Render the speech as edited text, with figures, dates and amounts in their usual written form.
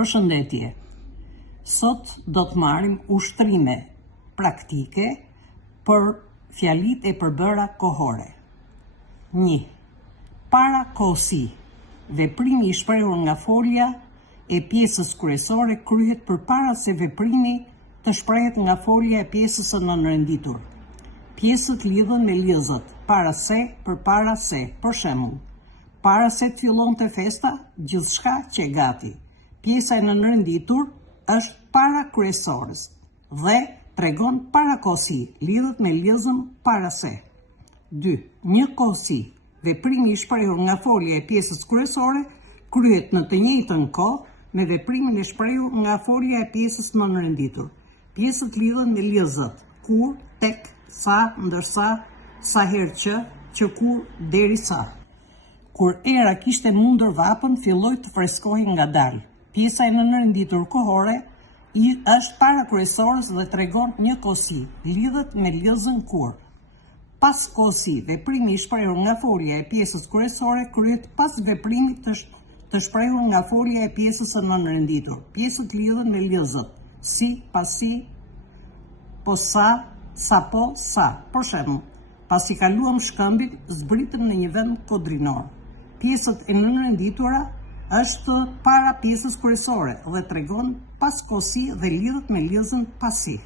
Përshëndetje. Sot do të marrim ushtrime praktike për fjalitë e përbëra kohore. 1. Parakohësi. Veprimi i shprehur nga folja e pjesës kryesore kryhet përpara se veprimi të shprehet nga folja e pjesës së nënrenditur. Pjesët lidhen me lidhët, para se, përpara se. Për shembull, para se të fillonte festa, gjithçka që e gati. Pjesa e nënrenditur është para kryesorës dhe tregon parakohësi, lidhet me lidhën para se. 2. Njëkohësi. Veprimi i shprehur nga folja e pjesës kryesore kryhet në të njëjtën kohë me veprimin e shprehur nga folja e pjesës nënrenditur. Pjesët lidhen me lidhët, kur, tek, sa, ndërsa, sa herë që kur, derisa. Kur era kishte mundur vapën, filloi të freskohej ngadalë. Pjesa e nënrenditur kohore është para kryesorës dhe tregon njëkohësi, lidhet me lidhën kur. Pas kohësi, veprimi i shprehur nga folja e pjesës kryesore kryhet pas veprimit të shprehur nga folja e pjesës së nënrenditur. Pjesët lidhen me lidhët, si, pasi, po sa, sapo, sa. Për shembull, pasi kaluam shkëmbin, zbritëm në një vend kodrinor. Pjesët e nënrenditura është para pjesës kryesore dhe tregon pas kohësi dhe lidhet me lidhën pasi.